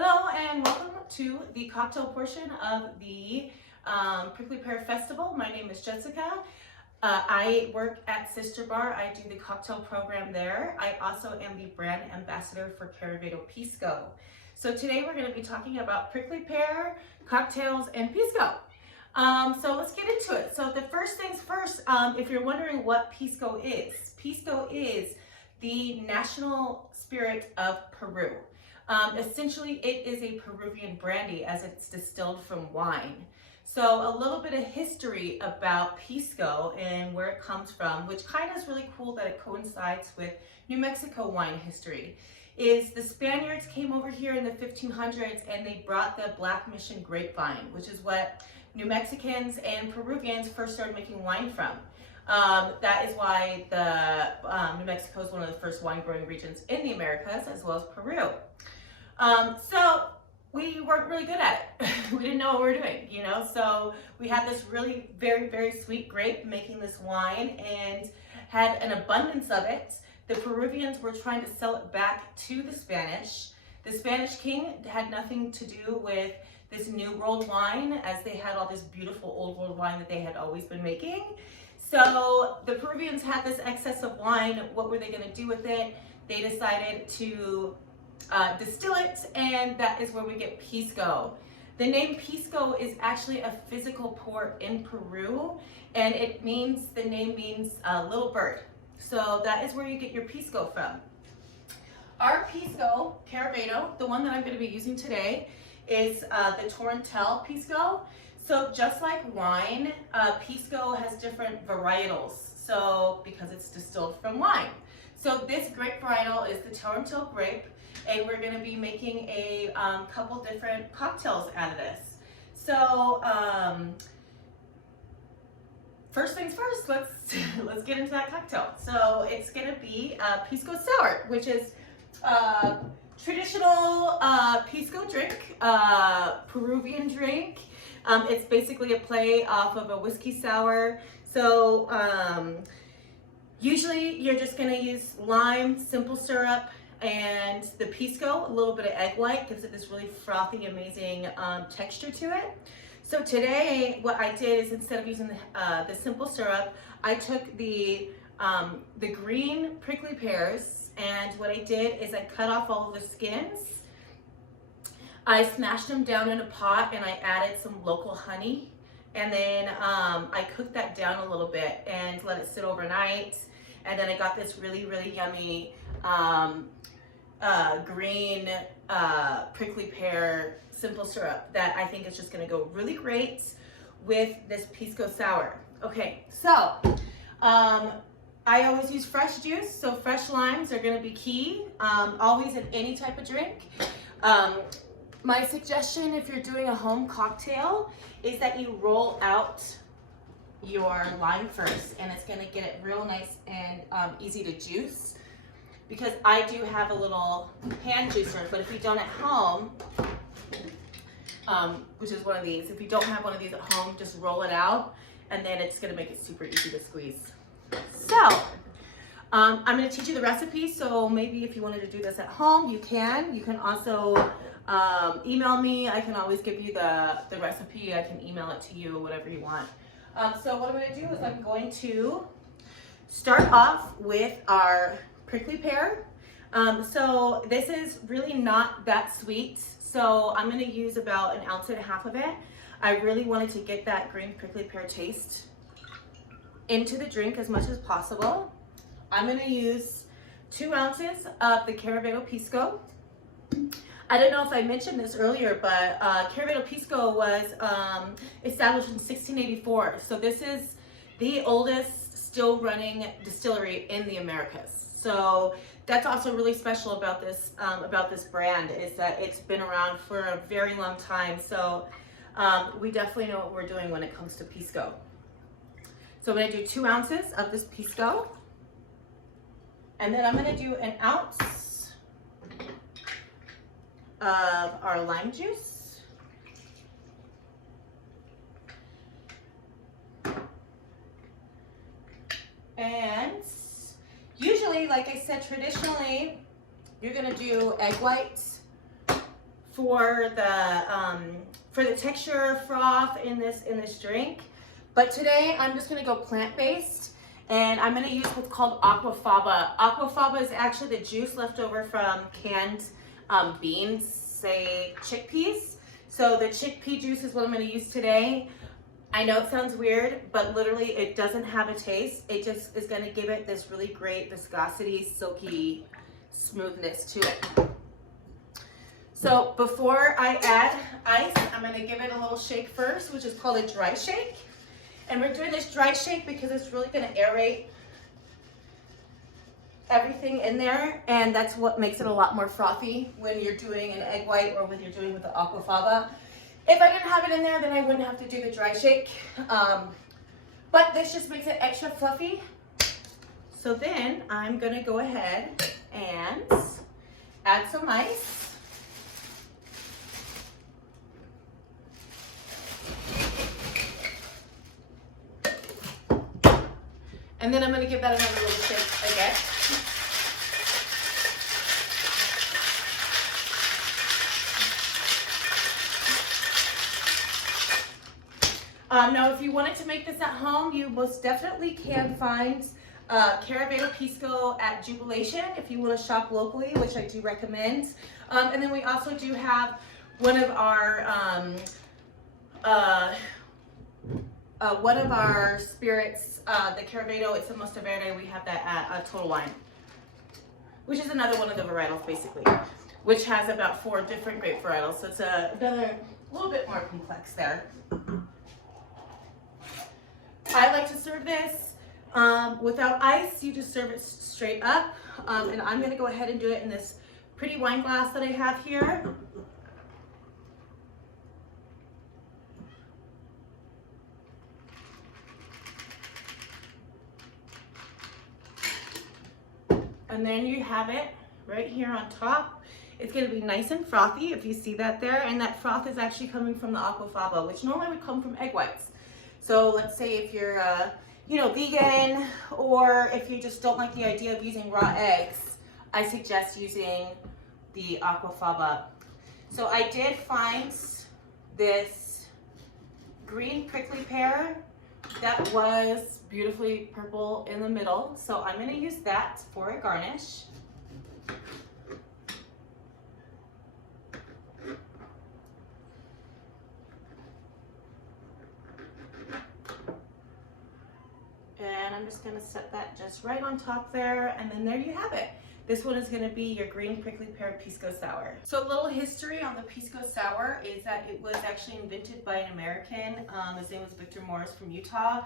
Hello and welcome to the cocktail portion of the Prickly Pear Festival. My name is Jessica. I work at Sister Bar. I do the cocktail program there. I also am the brand ambassador for Pear Pisco. So today we're going to be talking about prickly pear, cocktails, and pisco. So let's get into it. So the first things first, if you're wondering what pisco is the national spirit of Peru. Essentially, it is a Peruvian brandy as it's distilled from wine. So a little bit of history about pisco and where it comes from, which kind of is really cool that it coincides with New Mexico wine history, is the Spaniards came over here in the 1500s and they brought the Black Mission grapevine, which is what New Mexicans and Peruvians first started making wine from. That is why New Mexico is one of the first wine growing regions in the Americas, as well as Peru. So we weren't really good at it. We didn't know what we were doing, you know? So we had this really very, very sweet grape making this wine and had an abundance of it. The Peruvians were trying to sell it back to the Spanish. The Spanish king had nothing to do with this New World wine, as they had all this beautiful Old World wine that they had always been making. So the Peruvians had this excess of wine. What were they going to do with it? They decided to distill it, and that is where we get pisco. The name pisco is actually a physical port in Peru, and the name means little bird. So that is where you get your pisco from. Our pisco, Caravedo, the one that I'm going to be using today, is the Torrentel pisco. So just like wine, pisco has different varietals, so because it's distilled from wine. So this grape varietal is the Torrentel grape, and we're going to be making a couple different cocktails out of this. So first things first, let's get into that cocktail. So it's going to be pisco sour, which is traditional pisco drink, Peruvian drink. It's basically a play off of a whiskey sour. So usually you're just going to use lime, simple syrup, and the pisco. A little bit of egg white gives it this really frothy, amazing texture to it. So today what I did is, instead of using the simple syrup, I took the green prickly pears, and what I did is I cut off all of the skins. I smashed them down in a pot and I added some local honey, and then I cooked that down a little bit and let it sit overnight, and then I got this really, really yummy green prickly pear simple syrup that I think is just going to go really great with this pisco sour. Okay, so I always use fresh juice, so fresh limes are going to be key, always in any type of drink. My suggestion, if you're doing a home cocktail, is that you roll out your lime first, and it's going to get it real nice and easy to juice, because I do have a little hand juicer, but if you don't at home, which is one of these, if you don't have one of these at home, just roll it out, and then it's going to make it super easy to squeeze. So I'm going to teach you the recipe, so maybe if you wanted to do this at home, you can. You can also email me. I can always give you the recipe. I can email it to you, whatever you want. So what I'm going to do is I'm going to start off with our prickly pear. So this is really not that sweet, so I'm going to use about 1.5 ounces of it. I really wanted to get that green prickly pear taste into the drink as much as possible. I'm going to use 2 ounces of the Caravedo Pisco. I don't know if I mentioned this earlier, but Caravedo Pisco was established in 1684. So this is the oldest still running distillery in the Americas. So that's also really special about this brand, is that it's been around for a very long time. So we definitely know what we're doing when it comes to pisco. So I'm going to do 2 ounces of this pisco, and then I'm going to do 1 ounce of our lime juice, and usually, like I said, traditionally you're going to do egg whites for the texture froth in this drink. But today I'm just gonna go plant-based, and I'm gonna use what's called aquafaba. Aquafaba is actually the juice left over from canned beans, say chickpeas. So the chickpea juice is what I'm gonna use today. I know it sounds weird, but literally it doesn't have a taste. It just is gonna give it this really great viscosity, silky smoothness to it. So before I add ice, I'm gonna give it a little shake first, which is called a dry shake. And we're doing this dry shake because it's really gonna aerate everything in there, and that's what makes it a lot more frothy when you're doing an egg white or when you're doing with the aquafaba. If I didn't have it in there, then I wouldn't have to do the dry shake. But this just makes it extra fluffy. So then I'm gonna go ahead and add some ice. And then I'm gonna give that another little shake again. Now, if you wanted to make this at home, you most definitely can find Pear Pisco at Jubilation if you want to shop locally, which I do recommend. And then we also do have one of our spirits, the Caravedo. It's the Mosta Verde. We have that at Total Wine, which is another one of the varietals, basically, which has about 4 different grape varietals. So it's another little bit more complex there. I like to serve this without ice. You just serve it straight up. And I'm going to go ahead and do it in this pretty wine glass that I have here. And then you have it right here on top. It's going to be nice and frothy, if you see that there. And that froth is actually coming from the aquafaba, which normally would come from egg whites. So let's say if you're, vegan, or if you just don't like the idea of using raw eggs, I suggest using the aquafaba. So I did find this green prickly pear that was beautifully purple in the middle. So I'm going to use that for a garnish. And I'm just gonna set that just right on top there, and then there you have it. This one is gonna be your green prickly pear Pisco Sour. So a little history on the Pisco Sour is that it was actually invented by an American. His name was Victor Morris from Utah.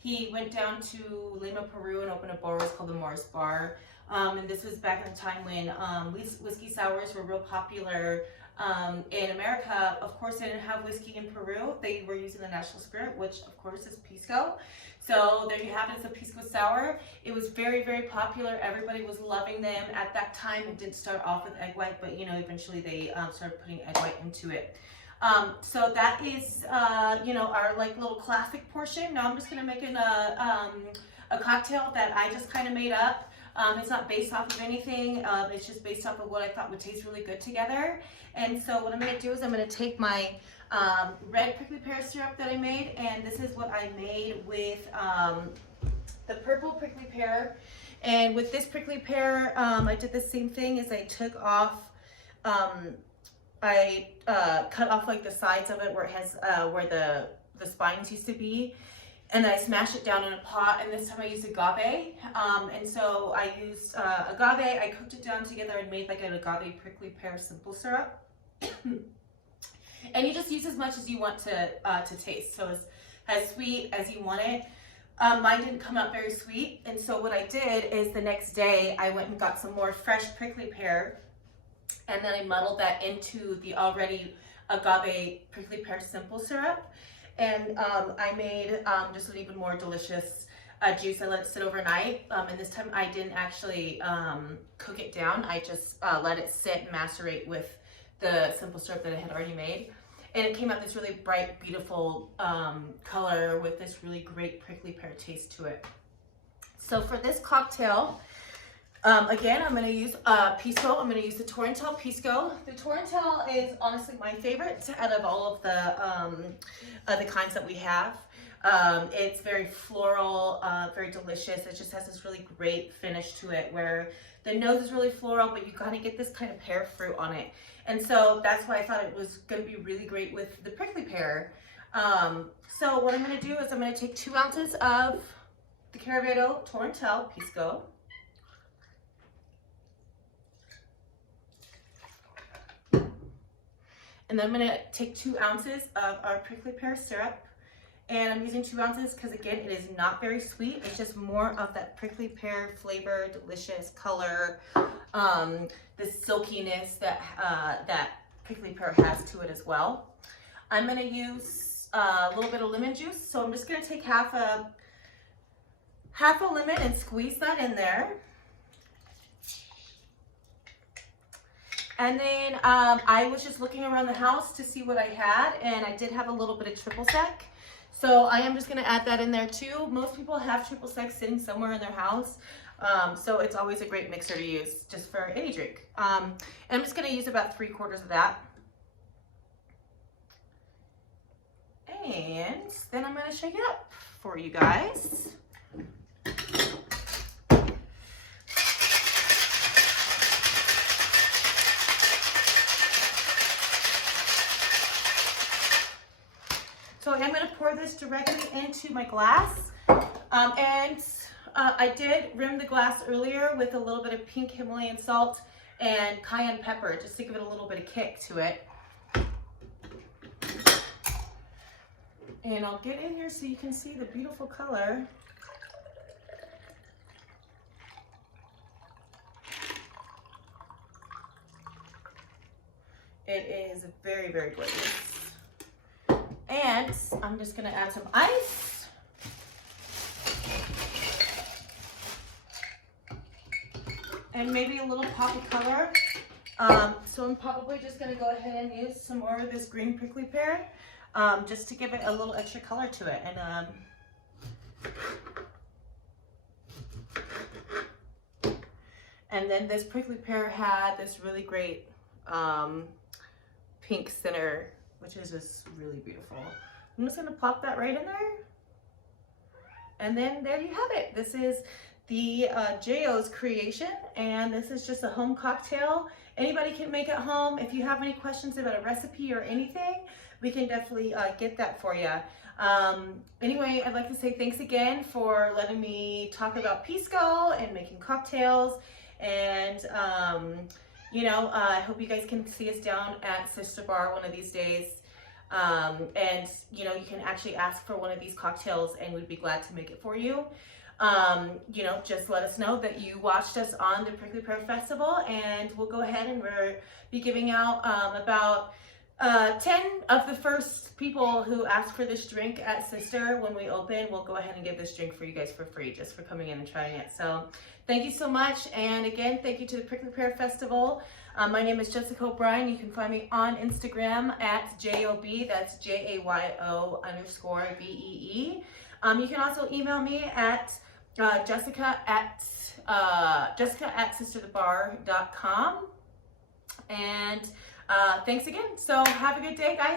He went down to Lima, Peru, and opened a bar. It was called the Morris Bar. And this was back in the time when whiskey sours were real popular in America. Of course, they didn't have whiskey in Peru. They were using the national spirit, which of course is Pisco. So there you have it, it's a Pisco Sour. It was very, very popular. Everybody was loving them. At that time, it didn't start off with egg white, but eventually they started putting egg white into it. So that is, our little classic portion. Now I'm just gonna make a cocktail that I just kind of made up. It's not based off of anything. It's just based off of what I thought would taste really good together. And so what I'm going to do is I'm going to take my red prickly pear syrup that I made, and this is what I made with the purple prickly pear. And with this prickly pear, I did the same thing as I took off, I cut off like the sides of it where it has, where the spines used to be. And then I smashed it down in a pot, and this time I used agave. And so I used agave, I cooked it down together and made like an agave prickly pear simple syrup. And you just use as much as you want to taste. So it's as sweet as you want it. Mine didn't come out very sweet. And so what I did is the next day I went and got some more fresh prickly pear, and then I muddled that into the already agave prickly pear simple syrup. And I made just an even more delicious juice. I let it sit overnight, and this time I didn't actually cook it down. I just let it sit and macerate with the simple syrup that I had already made. And it came out this really bright, beautiful color with this really great prickly pear taste to it. So for this cocktail, Again, I'm going to use Pisco. I'm going to use the Torrentel Pisco. The Torrentel is honestly my favorite out of all of the kinds that we have. It's very floral, very delicious. It just has this really great finish to it where the nose is really floral, but you kind of get this kind of pear fruit on it. And so that's why I thought it was going to be really great with the prickly pear. So what I'm going to do is I'm going to take 2 ounces of the Caravedo Torrentel Pisco. And then I'm going to take 2 ounces of our prickly pear syrup. And I'm using 2 ounces because, again, it is not very sweet. It's just more of that prickly pear flavor, delicious color, the silkiness that, that prickly pear has to it as well. I'm going to use a little bit of lemon juice. So I'm just going to take half a lemon and squeeze that in there. And then I was just looking around the house to see what I had, and I did have a little bit of triple sec. So I am just gonna add that in there too. Most people have triple sec sitting somewhere in their house. So it's always a great mixer to use just for any drink. And I'm just gonna use about 3/4 of that. And then I'm gonna shake it up for you guys. So I'm going to pour this directly into my glass. I did rim the glass earlier with a little bit of pink Himalayan salt and cayenne pepper just to give it a little bit of kick to it. And I'll get in here so you can see the beautiful color. It is very, very gorgeous. And I'm just gonna add some ice. And maybe a little pop of color. So I'm probably just gonna go ahead and use some more of this green prickly pear, just to give it a little extra color to it. And then this prickly pear had this really great pink center, which is just really beautiful. I'm just gonna plop that right in there. And then there you have it. This is the J.O.'s creation, and this is just a home cocktail. Anybody can make it home. If you have any questions about a recipe or anything, we can definitely get that for you. Anyway, I'd like to say thanks again for letting me talk about Pisco and making cocktails. And you know, I hope you guys can see us down at Sister Bar one of these days. And you know, you can actually ask for one of these cocktails and we'd be glad to make it for you. You know, just let us know that you watched us on the Prickly Pear Festival, and we'll go ahead and we'll be giving out about 10 of the first people who ask for this drink at Sister when we open. We'll go ahead and give this drink for you guys for free just for coming in and trying it. So thank you so much. And again, thank you to the Prickly Pear Festival. My name is Jessica O'Brien. You can find me on Instagram at JOB. That's JAYO_BEE. You can also email me at Jessica at sisterthebar.com. And thanks again. So have a good day, guys.